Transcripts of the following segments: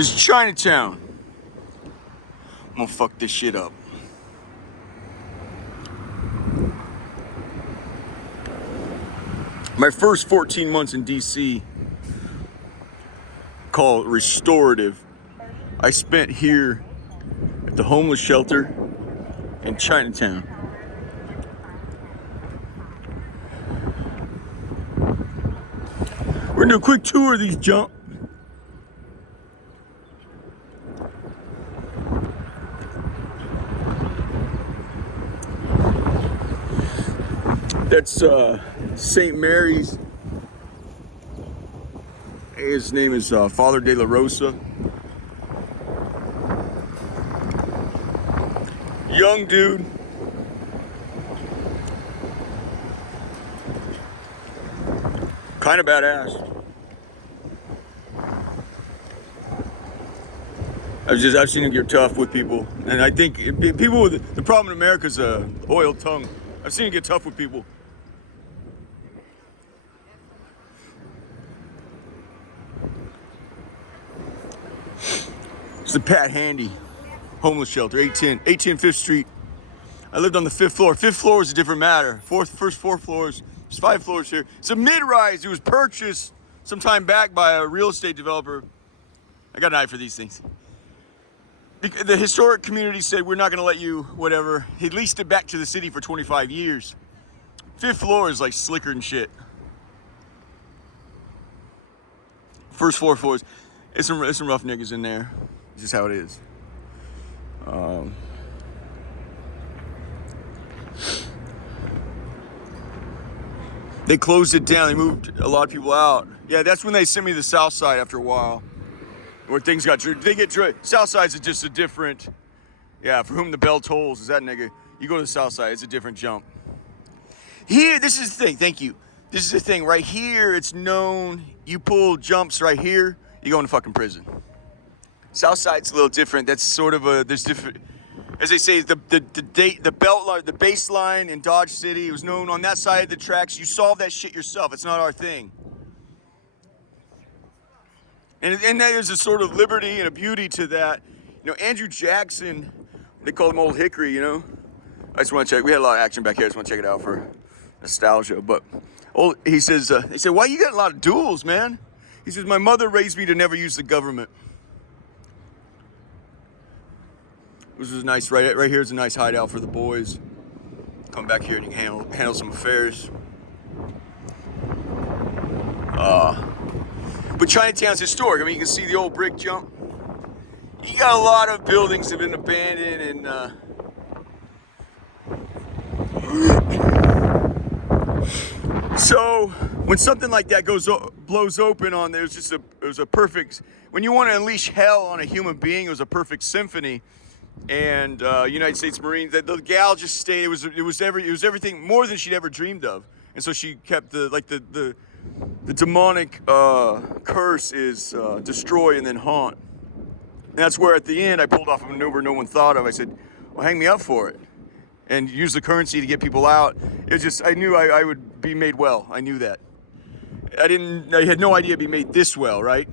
This is Chinatown. I'm gonna fuck this shit up. My first 14 months in DC, called restorative, I spent here at the homeless shelter in Chinatown. We're gonna do a quick tour of these jump. That's St. Mary's. His name is Father de la Rosa. Young dude. Kind of badass. I've seen him get tough with people, and I think people with the problem in America is a oiled tongue. I've seen him get tough with people. It's the Pat Handy homeless shelter, 810 5th Street. I lived on the 5th floor. 5th floor is a different matter. First 4 floors. There's 5 floors here. It's a mid-rise. It was purchased some time back by a real estate developer. I got an eye for these things. The historic community said, we're not going to let you, whatever. He leased it back to the city for 25 years. 5th floor is like slicker than shit. First 4 floors. It's some rough niggas in there. It's just how it is. They closed it down. They moved a lot of people out. Yeah, that's when they sent me to the south side after a while, where things got south side's just a different. Yeah, for whom the bell tolls is that nigga. You go to the south side, it's a different jump. Here, this is the thing. Thank you. This is the thing right here. It's known. You pull jumps right here, you go into fucking prison. South side's a little different. That's sort of there's different, as they say, the belt line, the baseline in Dodge City. It was known on that side of the tracks. You solve that shit yourself. It's not our thing. And there's a sort of liberty and a beauty to that. You know, Andrew Jackson, they call him Old Hickory, you know. I just want to check. We had a lot of action back here. I just want to check it out for nostalgia. But he says, they said, why you got a lot of duels, man? He says, my mother raised me to never use the government. This is nice, right here is a nice hideout for the boys. Come back here and you can handle some affairs. But Chinatown's historic. I mean, you can see the old brick jump. You got a lot of buildings that have been abandoned and so when something like that blows open on there, it was a perfect, when you want to unleash hell on a human being, it was a perfect symphony. And United States Marines, the gal just stayed. It was everything more than she'd ever dreamed of. And so she kept the demonic curse is destroy and then haunt. And that's where at the end I pulled off a maneuver no one thought of. I said, well, hang me up for it. And use the currency to get people out. It was just, I knew I would be made well. I knew that. I had no idea it'd be made this well, right?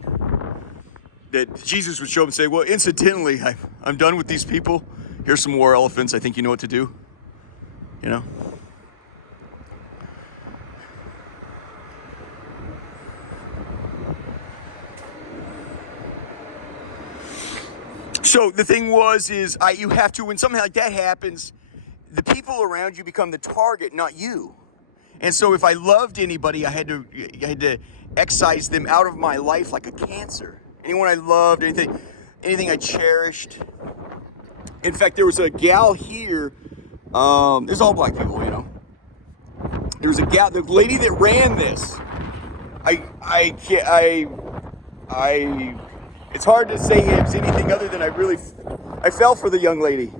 That Jesus would show up and say, well, incidentally, I'm done with these people. Here's some war elephants. I think you know what to do. You know? So the thing is you have to, when something like that happens, the people around you become the target, not you. And so if I loved anybody, I had to excise them out of my life like a cancer. Anyone I loved, anything I cherished. In fact, there was a gal here. There's all black people, you know. There was a gal, the lady that ran this. It's hard to say it was anything other than I fell for the young lady.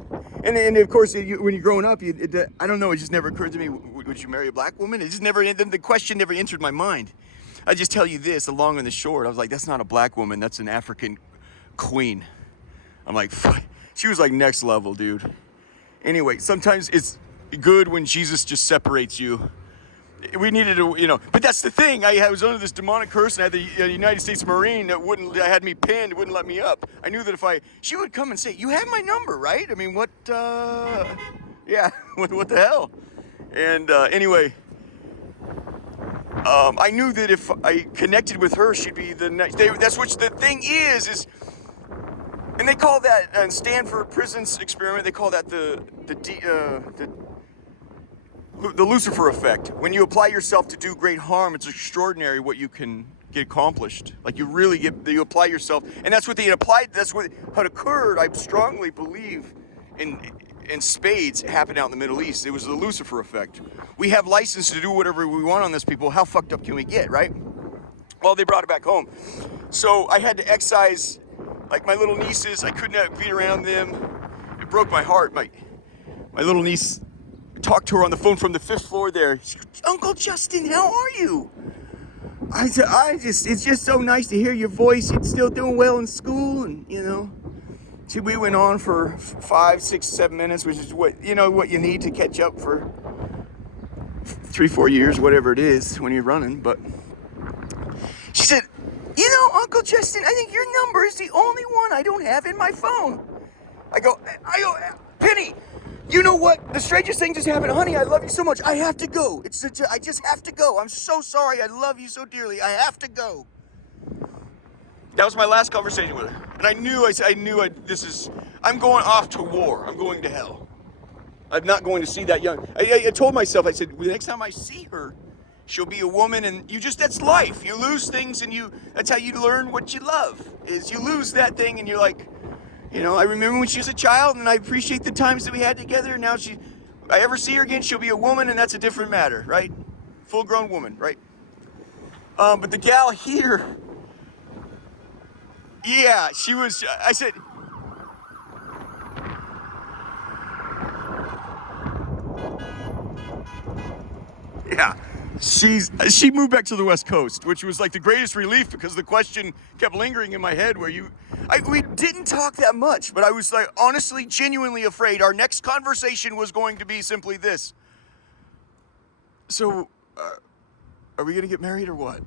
And of course, when you're growing up, I don't know, it just never occurred to me, would you marry a black woman? The question never entered my mind. I just tell you this, the long and the short. I was like, that's not a black woman, that's an African queen. I'm like, fuck. She was like next level, dude. Anyway, sometimes it's good when Jesus just separates you We needed to, but that's the thing. I was under this demonic curse, and I had the United States Marine that had me pinned, wouldn't let me up. I knew that she would come and say, "You have my number, right?" I mean, what, yeah, what the hell? And anyway, I knew that if I connected with her, she'd be the next. That's what the thing is, and they call that in Stanford prisons experiment. They call that the Lucifer effect. When you apply yourself to do great harm, it's extraordinary what you can get accomplished. Like you apply yourself, and that's what they applied. That's what had occurred. I strongly believe in spades happened out in the Middle East. It was the Lucifer effect. We have license to do whatever we want on this people. How fucked up can we get, right? Well, they brought it back home. So I had to excise, like my little nieces. I couldn't be around them. It broke my heart. My little niece. Talked to her on the phone from the 5th floor there. She goes, "Uncle Justin, how are you?" I said, it's just so nice to hear your voice. You're still doing well in school, and we went on for 5, 6, 7 minutes, which is what you need to catch up for 3, 4 years, whatever it is when you're running. But she said, "Uncle Justin, I think your number is the only one I don't have in my phone." I go, "Penny, you know what? The strangest thing just happened. Honey, I love you so much. I have to go. I just have to go. I'm so sorry. I love you so dearly. I have to go." That was my last conversation with her. And I knew I'm going off to war. I'm going to hell. I'm not going to see that young. I told myself, I said, the next time I see her, she'll be a woman, and that's life. You lose things, and that's how you learn what you love, is you lose that thing, and you're like, I remember when she was a child, and I appreciate the times that we had together. And now if I ever see her again, she'll be a woman, and that's a different matter, right? Full-grown woman, right? But the gal here, yeah, she was. I said, yeah, she moved back to the West Coast, which was like the greatest relief, because the question kept lingering in my head where we didn't talk that much, but I was like honestly, genuinely afraid our next conversation was going to be simply this. So, are we gonna get married or what?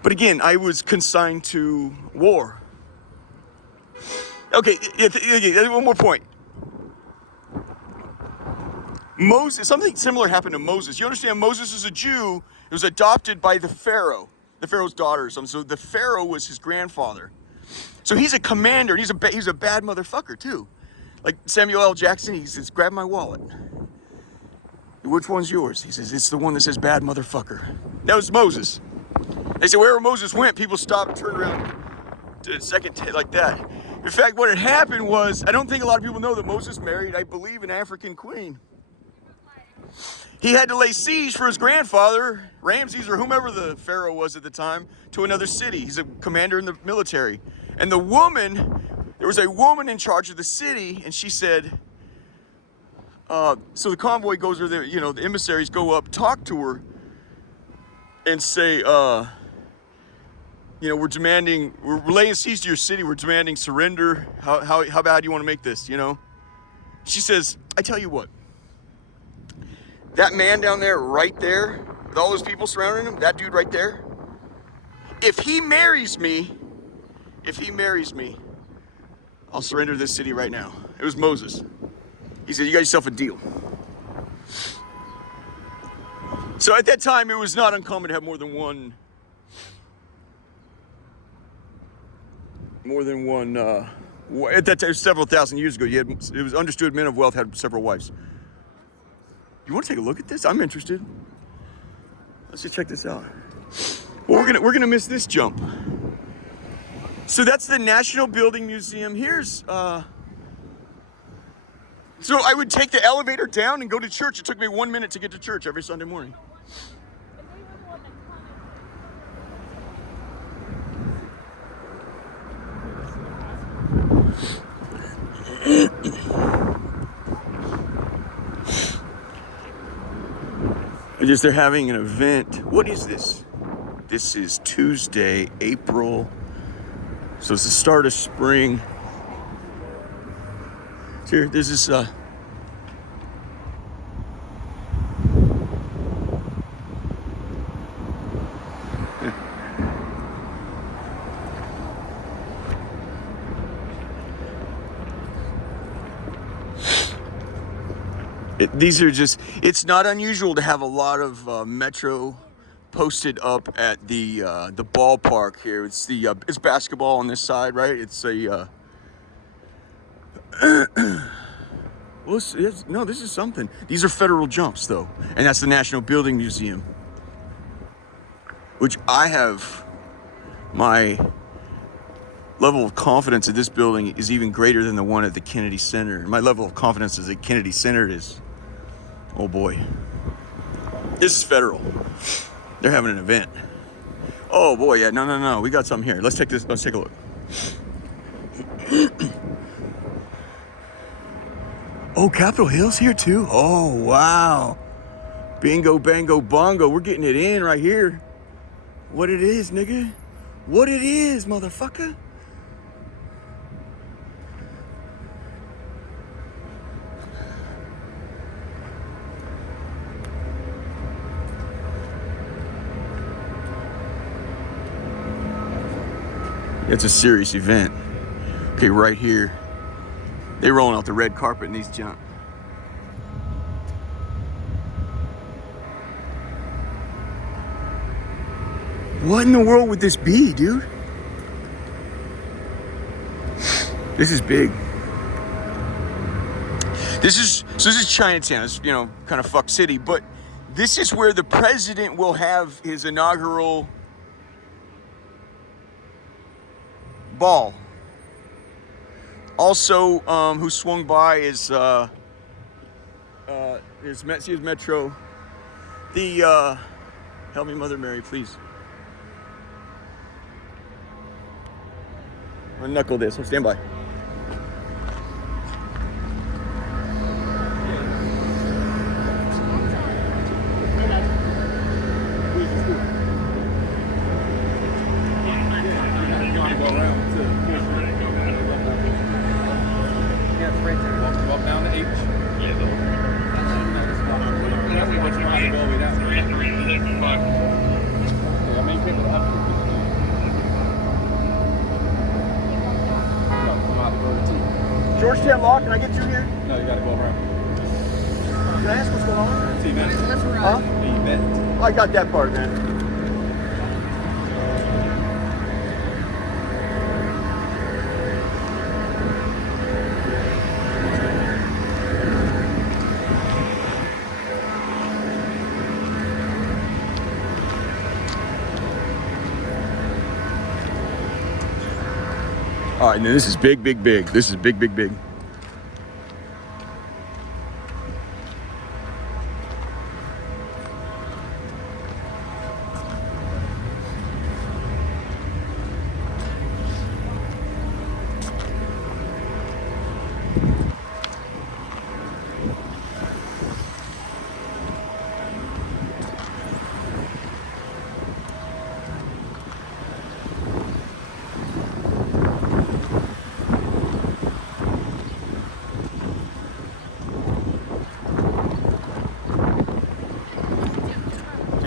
But again, I was consigned to war. Okay, one more point. Moses, something similar happened to Moses. You understand, Moses is a Jew who was adopted by the Pharaoh's daughters. So the Pharaoh was his grandfather. So he's a commander, and he's a bad motherfucker too. Like Samuel L. Jackson, he says, "Grab my wallet." "Which one's yours?" He says, "It's the one that says bad motherfucker." That was Moses. They said wherever Moses went, people stopped and turned around to a second like that. In fact, what had happened was, I don't think a lot of people know that Moses married, I believe, an African queen. He had to lay siege for his grandfather, Ramses, or whomever the pharaoh was at the time, to another city. He's a commander in the military. And there was a woman in charge of the city, and she said, so the convoy goes over there, the emissaries go up, talk to her, and say, we're laying siege to your city, we're demanding surrender. How bad do you want to make this, She says, "I tell you what, that man down there, right there, with all those people surrounding him, that dude right there, if he marries me, I'll surrender this city right now." It was Moses. He said, "You got yourself a deal." So at that time, it was not uncommon to have more than one, at that time, several thousand years ago, it was understood men of wealth had several wives. You want to take a look at this? I'm interested. Let's just check this out. Well, we're gonna miss this jump. So that's the National Building Museum. Here's so I would take the elevator down and go to church. It took me 1 minute to get to church every Sunday morning. They're having an event. What is this? This is Tuesday, April. So it's the start of spring. Here, there's this These are just, it's not unusual to have a lot of metro posted up at the ballpark here. It's it's basketball on this side, right? It's a well, no, this is something. These are federal jumps though, and that's the National Building Museum, which I have my level of confidence at this building is even greater than the one at the Kennedy Center. My level of confidence is at Kennedy Center is, oh boy, this is federal. They're having an event. Oh boy, yeah, no. We got something here. Let's take a look. Oh, Capitol Hill's here too. Oh, wow. Bingo, bango, bongo. We're getting it in right here. What it is, nigga. What it is, motherfucker. It's a serious event. Okay, right here. They rolling out the red carpet in these junk. What in the world would this be, dude? This is big. This is Chinatown. It's, kind of fuck city, but this is where the president will have his inaugural ball. Also, who swung by is Metro. Help me, Mother Mary, please. I'm gonna knuckle this. So stand by. Walk down the H. Georgetown Law, can I get through here? No, you gotta go around. Can I ask what's going on? It's event. Huh? Event. I got that part, man. All right, now this is big. This is big.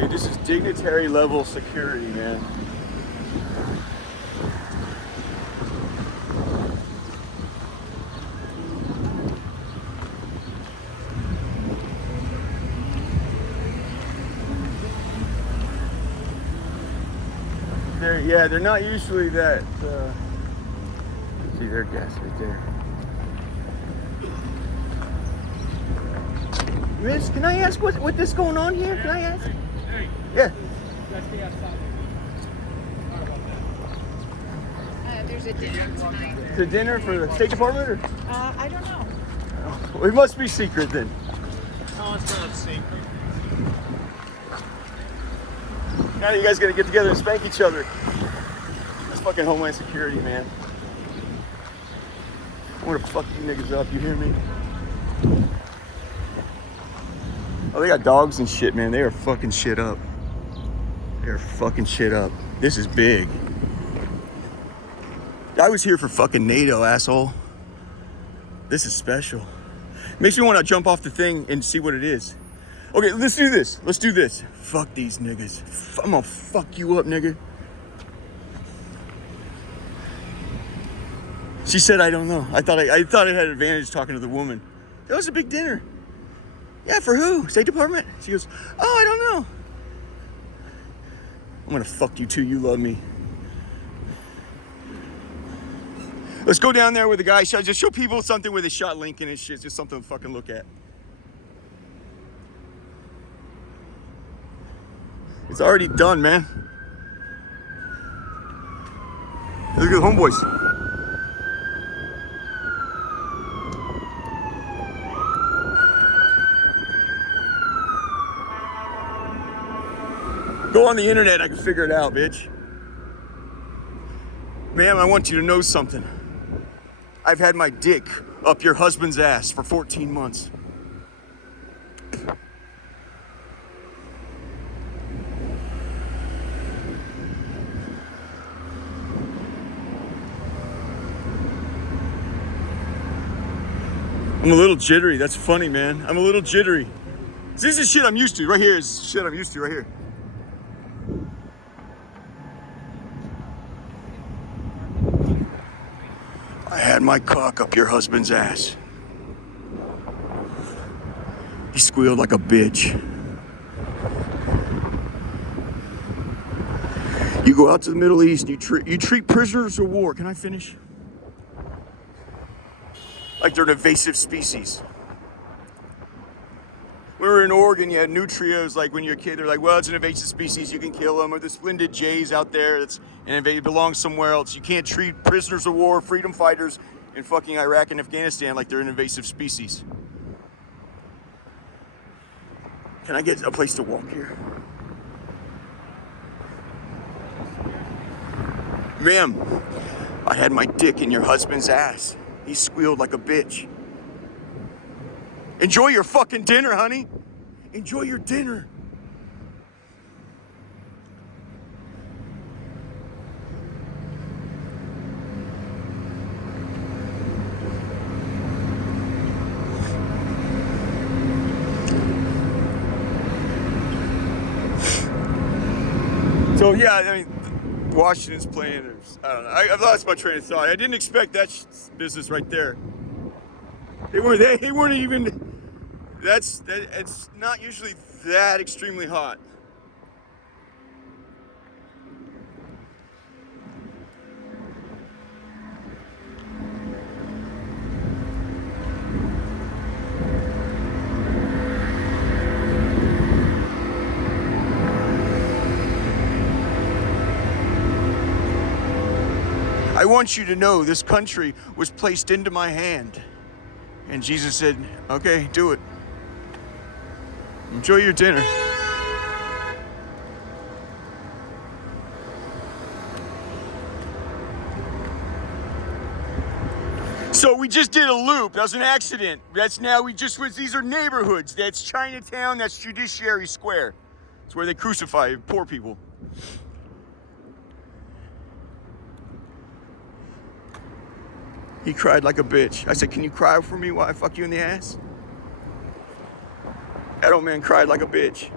This is dignitary level security, man. They're not usually that. See, their gas right there. Miss, can I ask what this going on here? Can I ask? Yeah. There's a dinner tonight. It's a dinner for the State Department, or? I don't know. Well, it must be secret then. No, it's not secret. Now you guys gotta get together and spank each other. That's fucking Homeland Security, man. I wanna fuck you niggas up, you hear me? Oh, they got dogs and shit, man. They are fucking shit up. They're fucking shit up. This is big. I was here for fucking NATO, asshole. This is special. Makes me want to jump off the thing and see what it is. Okay, let's do this. Fuck these niggas. I'm gonna fuck you up, nigga. She said, I don't know. I thought I had an advantage talking to the woman. That was a big dinner. Yeah, for who? State Department? She goes, oh, I don't know. I'm gonna fuck you too, you love me. Let's go down there with the guy. Just show people something where they shot Lincoln and shit. Just something to fucking look at. It's already done, man. Look at the homeboys. Go on the internet, I can figure it out, bitch. Ma'am, I want you to know something. I've had my dick up your husband's ass for 14 months. I'm a little jittery. That's funny, man. I'm a little jittery. This is shit I'm used to. Right here is shit I'm used to, right here. I had my cock up your husband's ass. He squealed like a bitch. You go out to the Middle East, you treat prisoners of war. Can I finish? Like they're an invasive species. When we were in Oregon, you had nutrios, like when you're a kid, they're like, well, it's an invasive species, you can kill them. Or the splendid jays out there, it belongs somewhere else. You can't treat prisoners of war, freedom fighters in fucking Iraq and Afghanistan like they're an invasive species. Can I get a place to walk here? Ma'am, I had my dick in your husband's ass. He squealed like a bitch. Enjoy your fucking dinner, honey. Enjoy your dinner. So yeah, I mean, Washington's playing. I don't know. I've lost my train of thought. I didn't expect that business right there. They weren't even. It's not usually that extremely hot. I want you to know this country was placed into my hand. And Jesus said, okay, do it. Enjoy your dinner. So we just did a loop. That was an accident. These are neighborhoods. That's Chinatown, that's Judiciary Square. It's where they crucify poor people. He cried like a bitch. I said, can you cry for me while I fuck you in the ass? That old man cried like a bitch.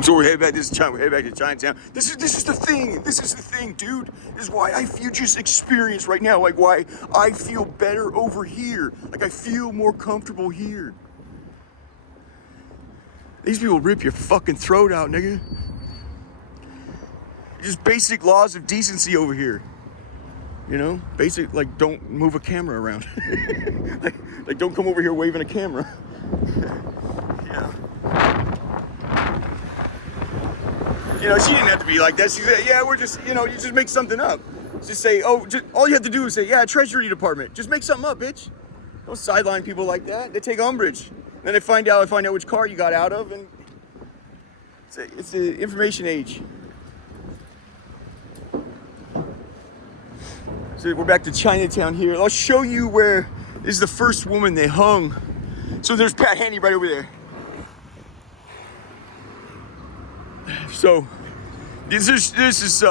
So we're headed back. We're headed back to Chinatown. This is the thing. This is the thing, dude. This is why I feel just experience right now. Like why I feel better over here. Like I feel more comfortable here. These people rip your fucking throat out, nigga. Just basic laws of decency over here. You know, basic like don't move a camera around. like don't come over here waving a camera. Yeah. You know, she didn't have to be like that. She said, yeah, we're just, you know, you just make something up. Just say, all you have to do is say, yeah, Treasury Department. Just make something up, bitch. Don't sideline people like that. They take umbrage. Then they find out which car you got out of, and it's the information age. So we're back to Chinatown here. I'll show you where this is the first woman they hung. So there's Pat Haney right over there. So this is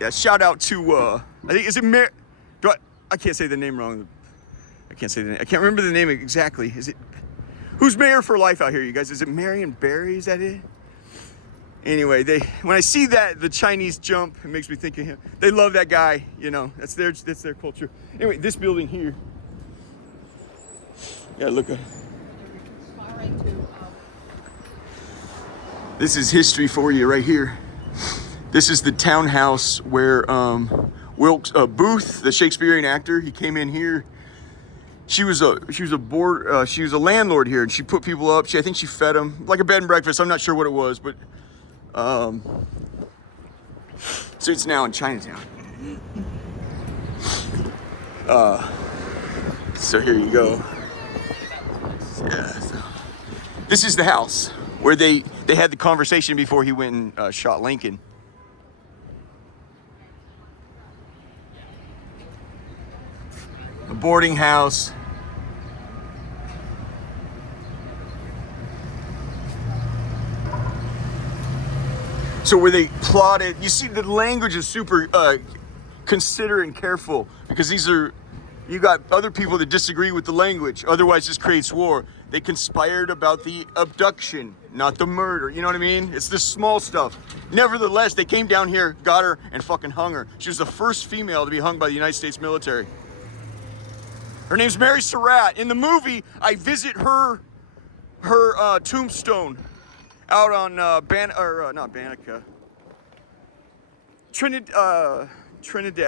yeah, shout out to I think is it I can't say the name wrong. I can't say the name. I can't remember the name exactly. Is it? Who's mayor for life out here, you guys? Is it Marion Barry? Is that it? Anyway, when I see that the Chinese jump, it makes me think of him. They love that guy, you know. That's their culture. Anyway, this building here. Yeah, look at. This is history for you right here. This is the townhouse where Wilkes Booth, the Shakespearean actor, he came in here. She was a landlord here, and she put people up. I think she fed them like a bed and breakfast. I'm not sure what it was, but so it's now in Chinatown. So here you go. Yeah. So this is the house where they had the conversation before he went and shot Lincoln. A boarding house. So where they plotted, you see the language is super considerate and careful, because you got other people that disagree with the language, otherwise this creates war. They conspired about the abduction, not the murder, you know what I mean? It's the small stuff. Nevertheless, they came down here, got her, and fucking hung her. She was the first female to be hung by the United States military. Her name's Mary Surratt. In the movie, I visit her tombstone out on not Banneker, Trinidad,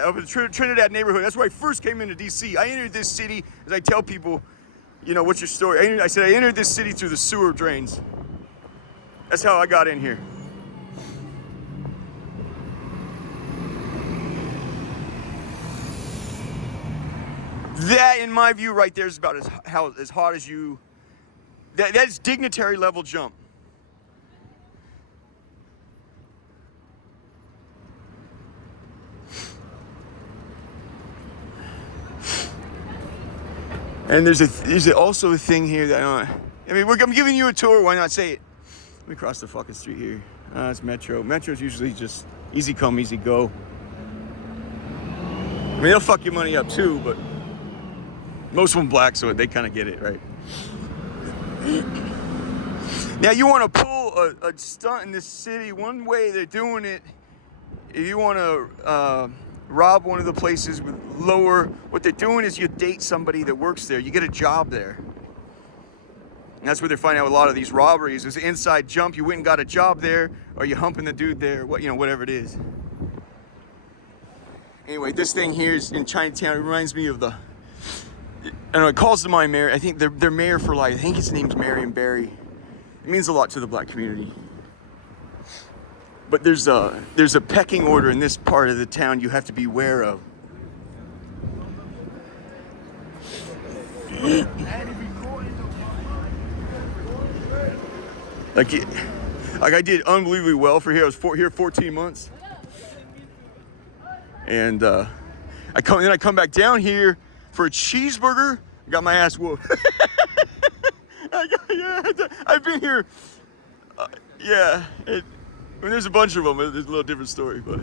over the Trinidad neighborhood. That's where I first came into DC. I entered this city, as I tell people, you know, what's your story? I said I entered this city through the sewer drains. That's how I got in here. That, in my view, right there is about as hot as you. That's dignitary level jump. And there's also a thing here that I'm giving you a tour. Why not say it? Let me cross the fucking street here. It's Metro. Metro's usually just easy come, easy go. I mean, they'll fuck your money up too, but most of them black, so they kind of get it, right? Now, you want to pull a stunt in this city, one way they're doing it, if you want to rob one of the places with what they're doing is you date somebody that works there. You get a job there. And that's where they're finding out a lot of these robberies. There's an inside jump. You went and got a job there, or you humping the dude there, whatever it is. Anyway, this thing here is in Chinatown. It reminds me of I don't know, it calls to mind mayor. I think they're mayor for life. I think his name's Marion Barry. It means a lot to the black community. But there's a pecking order in this part of the town you have to be aware of. Like I did unbelievably well for here. I was here 14 months, and I come back down here for a cheeseburger. I got my ass whooped. I've been here. I mean, there's a bunch of them. There's a little different story, but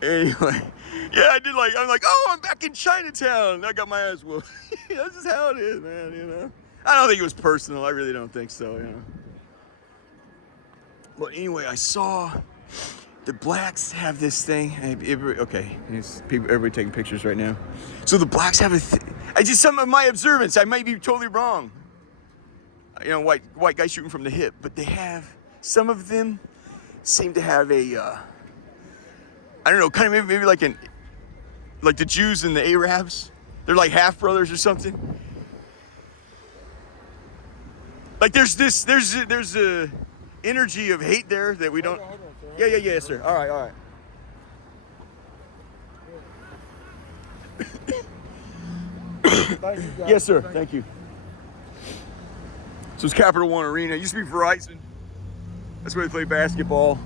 anyway, yeah, I did I'm like, oh, I'm back in Chinatown. I got my ass whooped. That's just how it is, man. You know. I don't think it was personal. I really don't think so. You know. But anyway, I saw the blacks have this thing. Everybody taking pictures right now. So the blacks have some of my observance. I might be totally wrong. You know, white guy shooting from the hip, but some of them seem to have I don't know, kind of maybe like the Jews and the Arabs. They're like half brothers or something. Like there's a energy of hate there that we don't. Yeah, sir. All right. Yes, sir. Thank you. So it's Capital One Arena. It used to be Verizon. That's where they play basketball.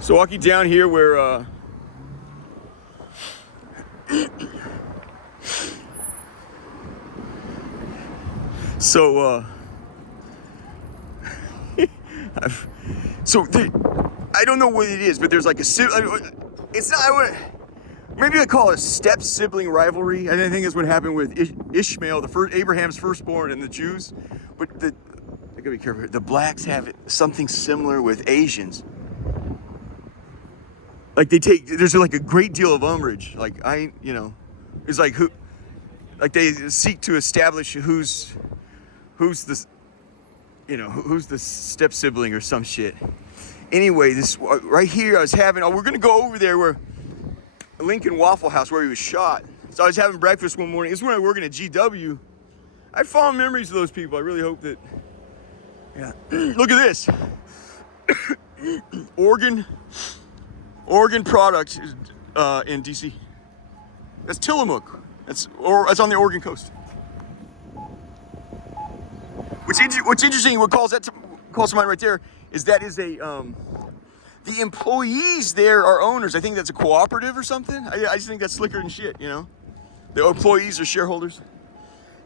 So walking down here where I don't know what it is, but there's like it's not. maybe I call it a step sibling rivalry. I think that's what happened with Ishmael, Abraham's firstborn, and the Jews. But I gotta be careful. The blacks have something similar with Asians. Like there's like a great deal of umbrage. Like it's like they seek to establish who's the step sibling or some shit. Anyway, this right here, we're gonna go over there where Lincoln Waffle House where he was shot. So I was having breakfast one morning. This is when I was working at GW. I have fond memories of those people. I really hope that, yeah. Look at this. Oregon product in DC. That's Tillamook. That's on the Oregon coast. What's interesting, what calls to mind right there, is that is the employees there are owners. I think that's a cooperative or something. I just think that's slicker than shit, you know? The employees are shareholders.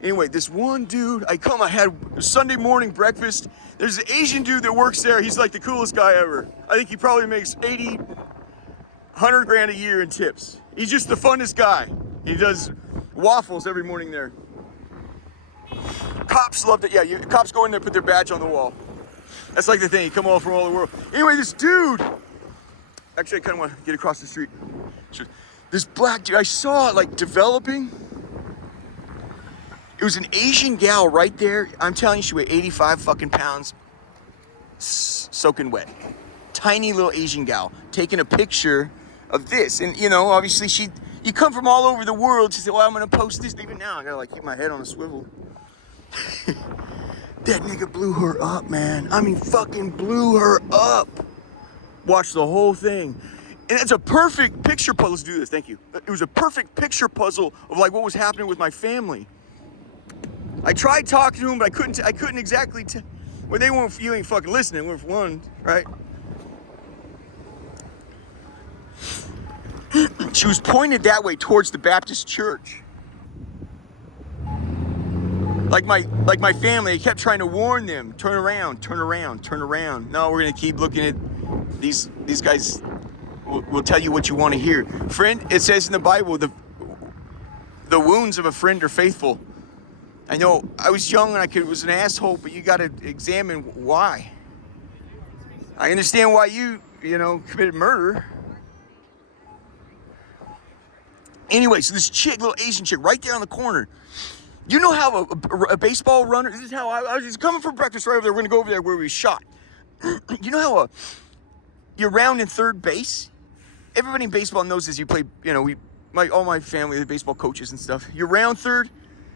Anyway, this one dude, I had Sunday morning breakfast. There's an Asian dude that works there. He's like the coolest guy ever. I think he probably makes 100 grand a year in tips. He's just the funnest guy. He does waffles every morning there. Cops love it. Yeah, cops go in there, put their badge on the wall. That's like the thing. You come all from all the world. Anyway, this dude. Actually, I kind of want to get across the street. This black dude, I saw it like developing. It was an Asian gal right there. I'm telling you, she weighed 85 fucking pounds, soaking wet. Tiny little Asian gal taking a picture of this, and obviously you come from all over the world. She said, "Well, I'm gonna post this." Even now, I gotta like keep my head on a swivel. That nigga blew her up, man. I mean, fucking blew her up. Watch the whole thing. And it's a perfect picture puzzle. Let's do this, thank you. It was a perfect picture puzzle of like what was happening with my family. I tried talking to him, but I couldn't exactly well, they weren't, you ain't fucking listening, we're for one, right? She was pointed that way towards the Baptist church. Like my family, I kept trying to warn them, turn around, turn around, turn around. No, we're gonna keep looking at these guys will tell you what you want to hear. Friend, it says in the Bible, the wounds of a friend are faithful. I know I was young and was an asshole, but you gotta examine why. I understand why you committed murder. Anyway, so this chick, little Asian chick, right there on the corner. You know how a baseball runner, this is how I was coming for breakfast right over there. We're going to go over there where we shot. You know how you're round in third base? Everybody in baseball knows this. You play, all my family, the baseball coaches and stuff. You're round third.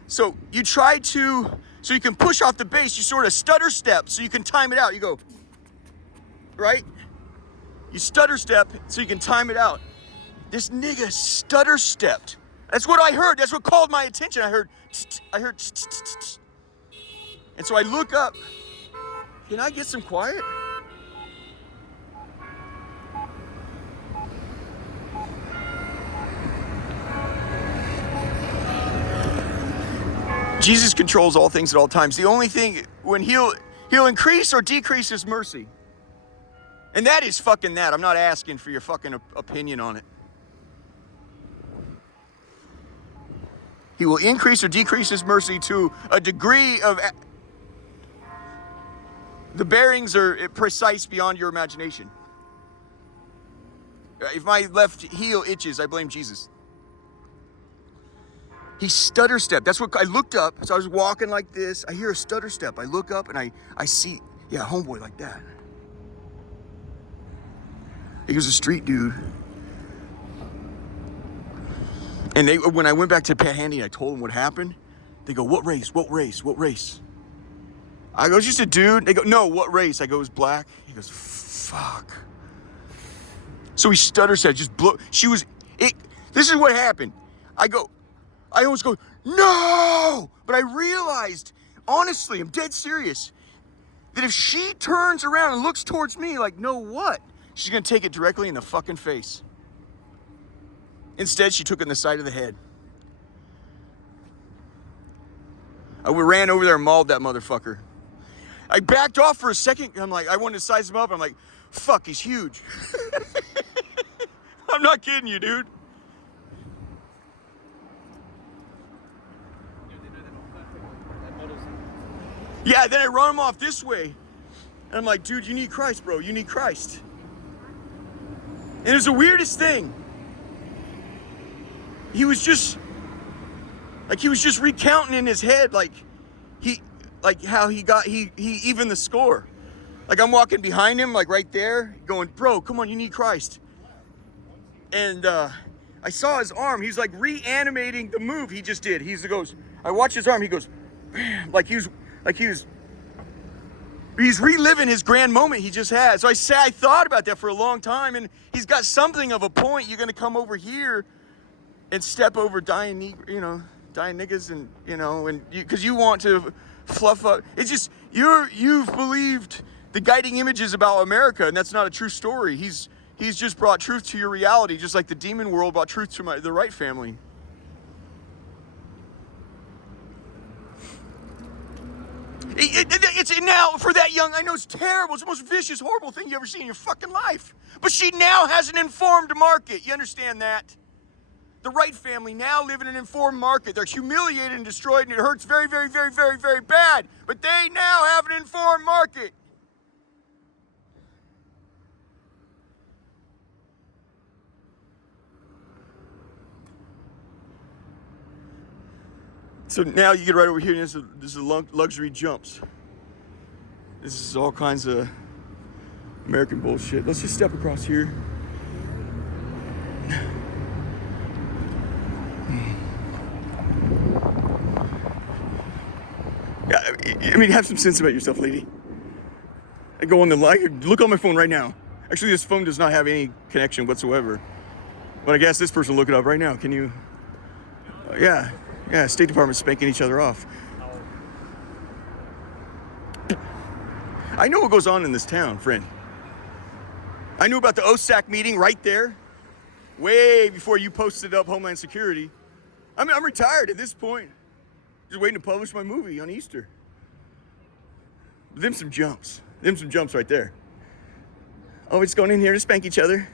So you so you can push off the base. You sort of stutter step so you can time it out. You go, right? You stutter step so you can time it out. This nigga stutter stepped. That's what I heard. That's what called my attention. I heard, and so I look up. Can I get some quiet? Jesus controls all things at all times. The only thing, when he'll increase or decrease his mercy. And that is fucking that. I'm not asking for your fucking opinion on it. He will increase or decrease his mercy to a degree of... The bearings are precise beyond your imagination. If my left heel itches, I blame Jesus. He stutter stepped. That's what I looked up. So I was walking like this. I hear a stutter step. I look up and I see, homeboy like that. He was a street dude. And when I went back to Pat Handy, I told them what happened. They go, what race? What race? What race? I go, it's just a dude. They go, no, what race? I go, it's black. He goes, fuck. So he stutters, said, just blow. This is what happened. I always go, no! But I realized, honestly, I'm dead serious, that if she turns around and looks towards me like, no what? She's gonna take it directly in the fucking face. Instead, she took it in the side of the head. We ran over there and mauled that motherfucker. I backed off for a second. I'm like, I wanted to size him up. I'm like, fuck, he's huge. I'm not kidding you, dude. Yeah, then I run him off this way. And I'm like, dude, you need Christ, bro. You need Christ. And it was the weirdest thing. He was just recounting in his head, like how he evened the score. Like I'm walking behind him, like right there, going, bro, come on, you need Christ. And I saw his arm. He's like reanimating the move he just did. He goes, I watch his arm. He goes, bam, he's reliving his grand moment he just had. So I thought about that for a long time, and he's got something of a point. You're gonna come over here and step over dying niggas, and and because you want to fluff up. It's just you've believed the guiding images about America, and that's not a true story. He's just brought truth to your reality, just like the demon world brought truth to the Wright family. It's now for that young. I know it's terrible. It's the most vicious, horrible thing you ever seen in your fucking life. But she now has an informed market. You understand that? The Wright family now live in an informed market. They're humiliated and destroyed, and it hurts very, very, very, very, very bad. But they now have an informed market. So now you get right over here, and this is luxury jumps. This is all kinds of American bullshit. Let's just step across here. Yeah, I mean, have some sense about yourself, lady. I go on look on my phone right now. Actually, this phone does not have any connection whatsoever. But I guess this person will look it up right now. Can you? Yeah, State Department's spanking each other off. I know what goes on in this town, friend. I knew about the OSAC meeting right there, way before you posted up Homeland Security. I'm retired at this point. Just waiting to publish my movie on Easter. Them some jumps right there. Oh, we're just going in here to spank each other.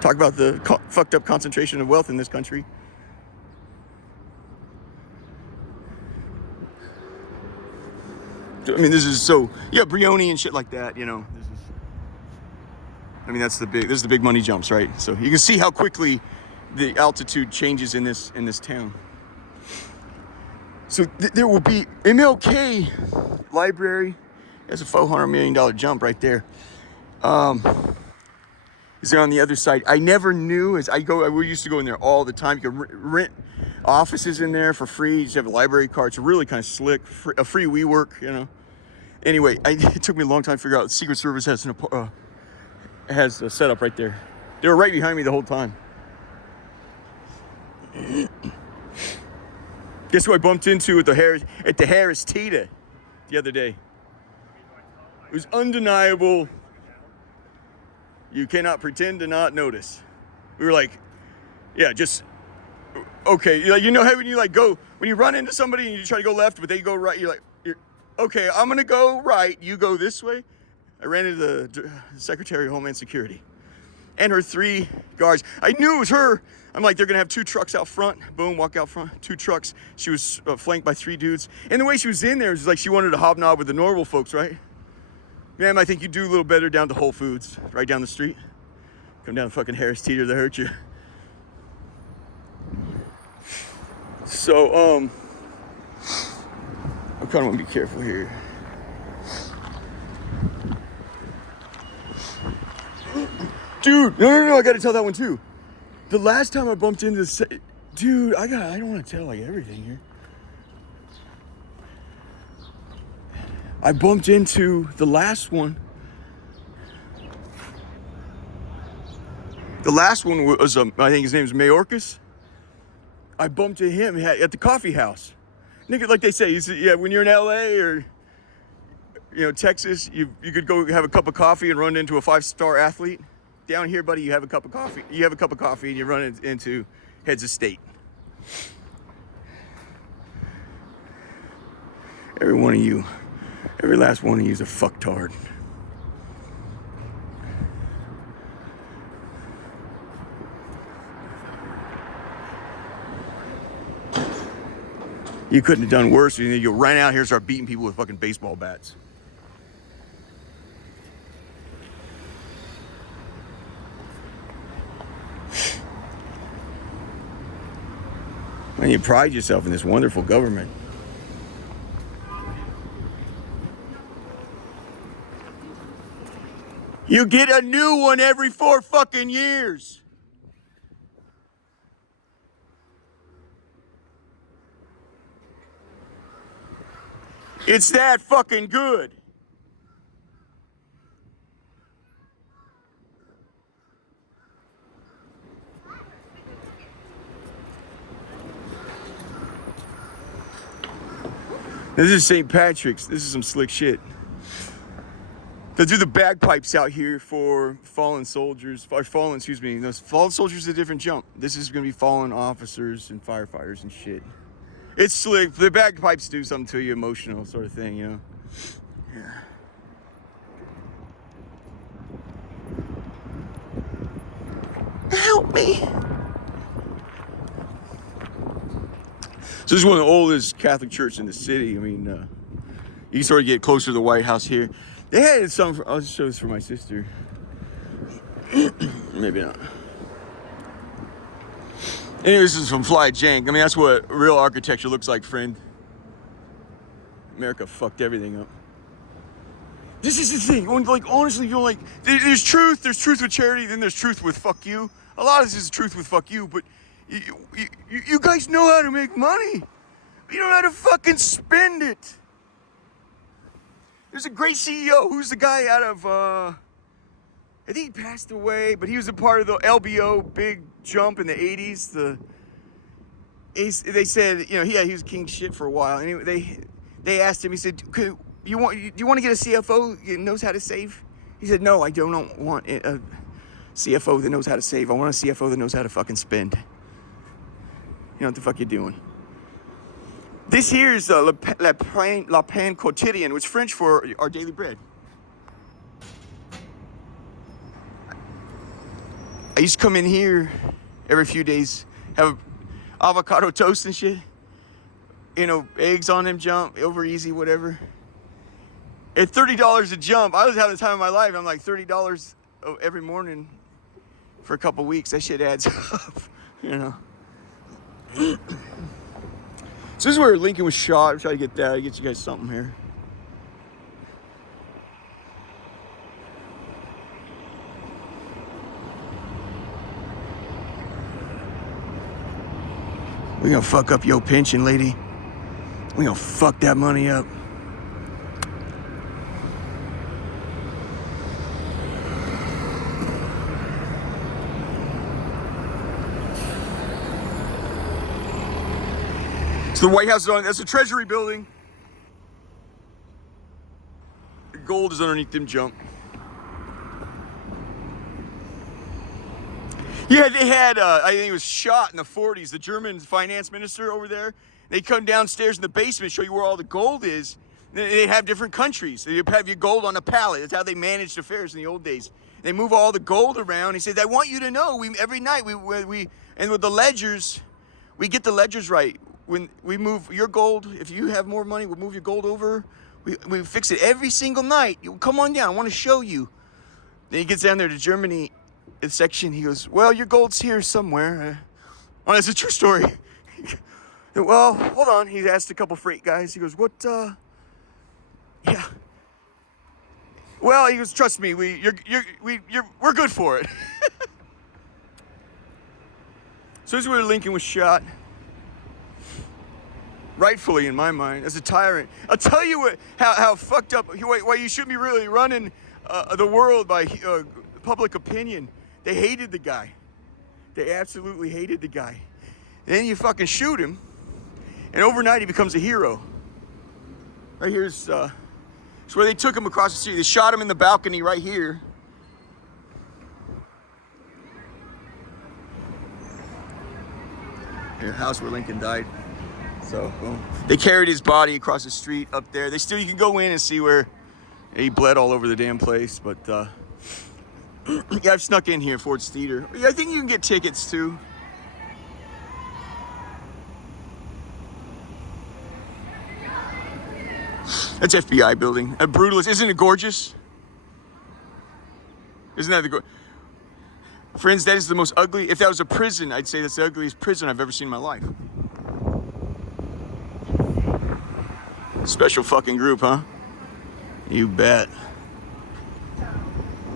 Talk about the fucked up concentration of wealth in this country. I mean, this is Brioni and shit like that, this is the big money jumps, right? So you can see how quickly the altitude changes in this town. So there will be MLK Library. That's a $400 million jump right there. Is there on the other side? I never knew. We used to go in there all the time. You could rent offices in there for free. You just have a library card. It's really kind of slick. A free WeWork, Anyway, it took me a long time to figure out the Secret Service has a setup right there. They were right behind me the whole time. Guess who I bumped into at the Harris Teeter the other day? It was undeniable. You cannot pretend to not notice. We were like, yeah, just okay. When you go when you run into somebody and you try to go left, but they go right. You're okay. I'm gonna go right. You go this way. I ran into the Secretary of Homeland Security and her 3 guards. I knew it was her. I'm like, they're gonna have 2 trucks out front. Boom, walk out front. 2 trucks. She was flanked by 3 dudes. And the way she was in there was like she wanted to hobnob with the normal folks, right? Ma'am, I think you do a little better down to Whole Foods, right down the street. Come down to fucking Harris Teeter, they hurt you. So, I kind of want to be careful here. Dude, no, I got to tell that one too. The last time I bumped into this, dude, I don't want to tell like everything here. I bumped into the last one. The last one was, I think his name is Mayorkas. I bumped into him at the coffee house. Nigga, like they say, when you're in LA or, Texas, you could go have a cup of coffee and run into a 5-star athlete. Down here, buddy, you have a cup of coffee. You have a cup of coffee and you run into heads of state. Every one of you. Every last one of you is a fucktard. You couldn't have done worse. You ran out here and start beating people with fucking baseball bats. And you pride yourself in this wonderful government. You get a new one every 4 fucking years. It's that fucking good. This is St. Patrick's. This is some slick shit. They do the bagpipes out here for fallen soldiers. Excuse me. Those fallen soldiers is a different jump. This is going to be fallen officers and firefighters and shit. It's slick. The bagpipes do something to you, emotional sort of thing, you know? Yeah. Help me. So this is one of the oldest Catholic churches in the city. I mean, you can sort of get closer to the White House here. They had some, I'll just show this for my sister. Maybe not. Anyway, this is from Fly Jank. I mean, that's what real architecture looks like, friend. America fucked everything up. This is the thing. Like, honestly, you know, like, there's truth with charity, then there's truth with fuck you. A lot of this is truth with fuck you, but you guys know how to make money. You don't know how to fucking spend it. There's a great CEO. Who's the guy out of, I think he passed away, but he was a part of the LBO big jump in the 80s. They said, you know, he was king shit for a while. And they asked him, he said, do you want to get a CFO that knows how to save? He said, no, I don't want a CFO that knows how to save. I want a CFO that knows how to fucking spend. You know what the fuck you're doing. This here is La Pain Quotidien, which is French for our daily bread. I used to come in here every few days, have avocado toast and shit. You know, eggs on them jump, over easy, whatever. At $30 a jump, I was having the time of my life. I'm like $30 every morning for a couple weeks. That shit adds up, you know. So this is where Lincoln was shot. I'm trying to get that. I'll get you guys something here. We gonna fuck up your pension, lady. We gonna fuck that money up. So the White House is on, that's the Treasury building. The gold is underneath them jump. Yeah, they had, I think it was shot in the 40s, the German finance minister over there. They come downstairs in the basement, show you where all the gold is. They have different countries. They have your gold on a pallet. That's how they managed affairs in the old days. They move all the gold around. He said, I want you to know, every night, and with the ledgers, we get the ledgers right. When we move your gold, if you have more money, we'll move your gold over. We fix it every single night. You come on down. I want to show you. Then he gets down there to Germany section. He goes, well, your gold's here somewhere. Oh, that's a true story. Well, hold on. He asked a couple freight guys. He goes, what, yeah. Well, he goes, trust me, we're good for it. So this is where Lincoln was shot. Rightfully, in my mind, as a tyrant. I'll tell you what, how fucked up, why you shouldn't be really running the world by public opinion. They hated the guy. They absolutely hated the guy. And then you fucking shoot him, and overnight he becomes a hero. Right here's it's where they took him across the street. They shot him in the balcony right here. Here, house where Lincoln died. So, boom. They carried his body across the street up there. You can go in and see where he bled all over the damn place. But, yeah, I've snuck in here, Ford's Theater. Yeah, I think you can get tickets, too. That's FBI building. A brutalist. Isn't it gorgeous? Isn't that the Friends, that is the most ugly. If that was a prison, I'd say that's the ugliest prison I've ever seen in my life. Special fucking group, huh? You bet.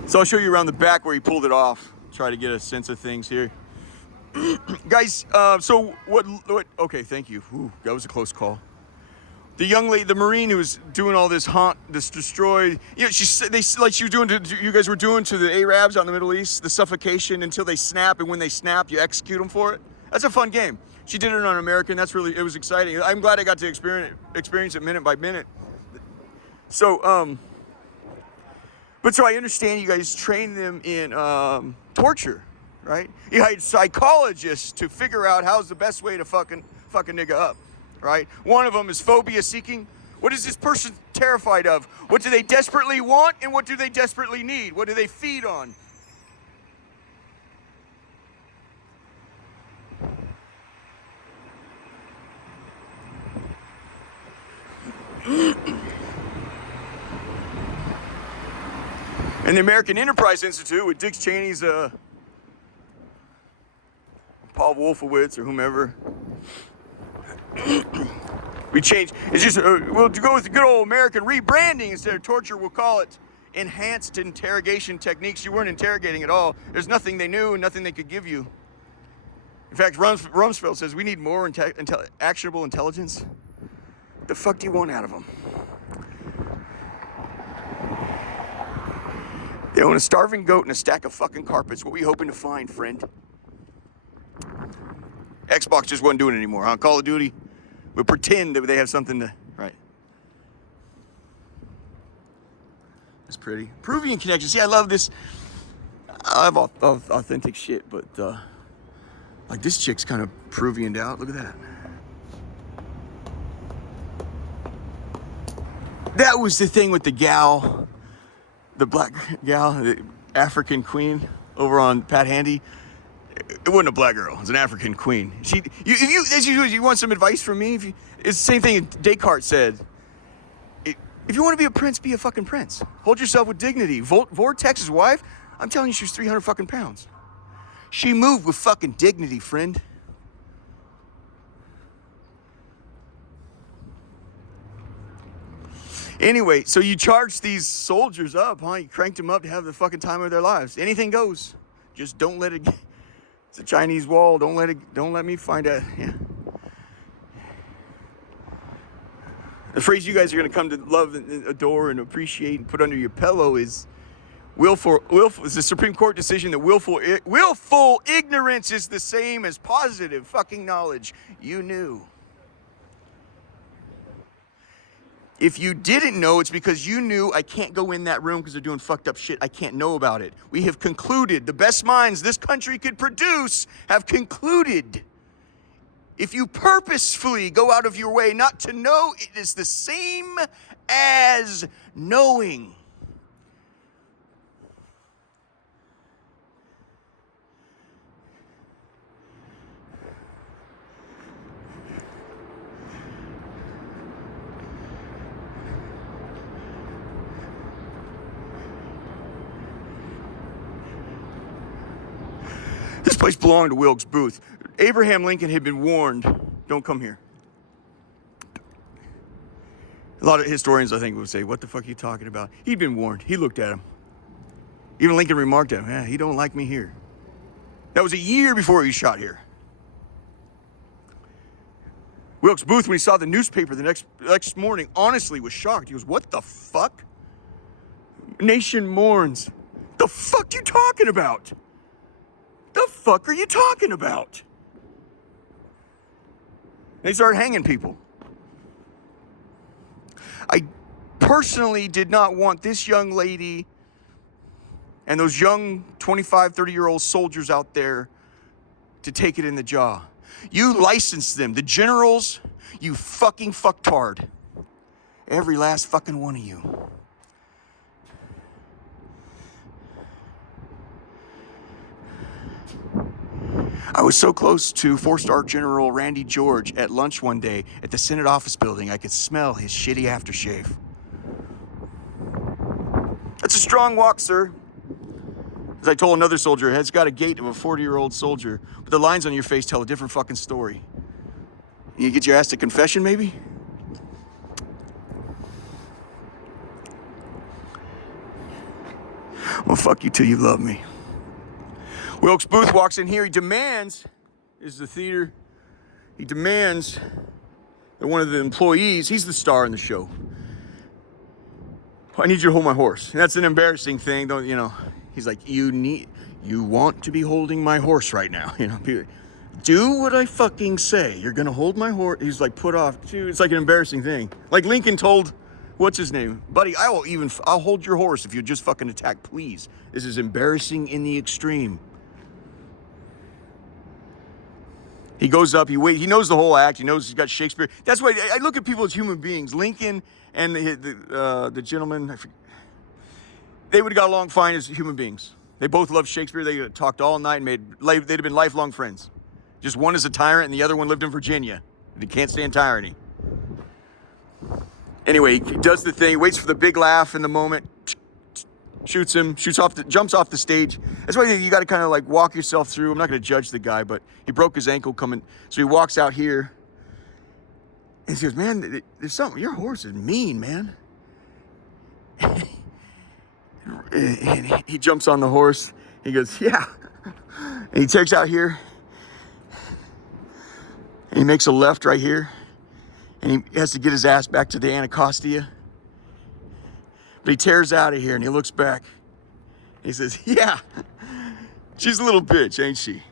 So I'll show you around the back where he pulled it off. Try to get a sense of things here. Guys, so what, okay, thank you. Ooh, that was a close call. The young lady, the Marine who was doing all this destroy, you know, she was doing you guys were doing to the Arabs out in the Middle East, the suffocation until they snap, and when they snap, you execute them for it. That's a fun game. She did it on American. It was exciting. I'm glad I got to experience it minute by minute. So, but so I understand you guys train them in torture, right? You hired psychologists to figure out how's the best way to fucking nigga up. Right? One of them is phobia seeking. What is this person terrified of? What do they desperately want and what do they desperately need? What do they feed on? And the American Enterprise Institute with Dick Cheney's Paul Wolfowitz or whomever. We change. It's just we'll go with the good old American rebranding instead of torture. We'll call it enhanced interrogation techniques. You weren't interrogating at all. There's nothing they knew and nothing they could give you. In fact, Rumsfeld says we need more actionable intelligence. The fuck do you want out of them? They own a starving goat and a stack of fucking carpets. What were you hoping to find, friend? Xbox just wasn't doing it anymore, huh? Call of Duty, we'll pretend that they have something to, right. That's pretty. Peruvian connection. See, I love this. I love authentic shit, but like this chick's kind of Peruvianed out. Look at that. That was the thing with the gal, the black gal, the African queen over on Pat Handy. It wasn't a black girl. It was an African queen. You want some advice from me? It's the same thing Descartes said. If you want to be a prince, be a fucking prince. Hold yourself with dignity. Vortex's wife, I'm telling you, she was 300 fucking pounds. She moved with fucking dignity, friend. Anyway, so you charged these soldiers up, huh? You cranked them up to have the fucking time of their lives. Anything goes. Just don't let it get. It's a Chinese wall. Don't let me find out. Yeah. The phrase you guys are going to come to love and adore and appreciate and put under your pillow is willful. It's a Supreme Court decision that willful ignorance is the same as positive fucking knowledge. You knew. If you didn't know, it's because you knew I can't go in that room because they're doing fucked up shit. I can't know about it. We have concluded, the best minds this country could produce have concluded. If you purposefully go out of your way not to know, it is the same as knowing. This place belonged to Wilkes Booth. Abraham Lincoln had been warned, don't come here. A lot of historians, I think, would say, what the fuck are you talking about? He'd been warned. He looked at him. Even Lincoln remarked at him, yeah, he don't like me here. That was a year before he was shot here. Wilkes Booth, when he saw the newspaper the next morning, honestly was shocked. He goes, what the fuck? Nation mourns. The fuck you talking about? The fuck are you talking about? They started hanging people. I personally did not want this young lady and those young 25, 30-year-old soldiers out there to take it in the jaw. You licensed them. The generals, you fucking fucktard. Every last fucking one of you. I was so close to 4-star General Randy George at lunch one day at the Senate office building, I could smell his shitty aftershave. That's a strong walk, sir. As I told another soldier, it's got a gait of a 40-year-old soldier, but the lines on your face tell a different fucking story. You get your ass to confession, maybe? Well, fuck you till you love me. Wilkes Booth walks in here. He demands, this is the theater, he demands that one of the employees, he's the star in the show. I need you to hold my horse. And that's an embarrassing thing, don't you know? He's like, you want to be holding my horse right now. You know, do what I fucking say. You're gonna hold my horse. He's like put off. Dude, it's like an embarrassing thing. Like Lincoln told, what's his name? Buddy, I'll hold your horse if you just fucking attack, please. This is embarrassing in the extreme. He goes up, he waits, he knows the whole act, he knows he's got Shakespeare. That's why I look at people as human beings. Lincoln and the gentleman, I forget, they would have got along fine as human beings. They both loved Shakespeare. They talked all night and they'd have been lifelong friends. Just one is a tyrant and the other one lived in Virginia. He can't stand tyranny. Anyway, he does the thing, waits for the big laugh in the moment, shoots him, jumps off the stage. That's why you got to kind of like walk yourself through. I'm not going to judge the guy, but he broke his ankle coming. So he walks out here and he goes, man, there's something, your horse is mean, man. And he jumps on the horse. He goes, yeah. And he takes out here and he makes a left right here. And he has to get his ass back to the Anacostia. But he tears out of here and he looks back. He says, yeah, she's a little bitch, ain't she?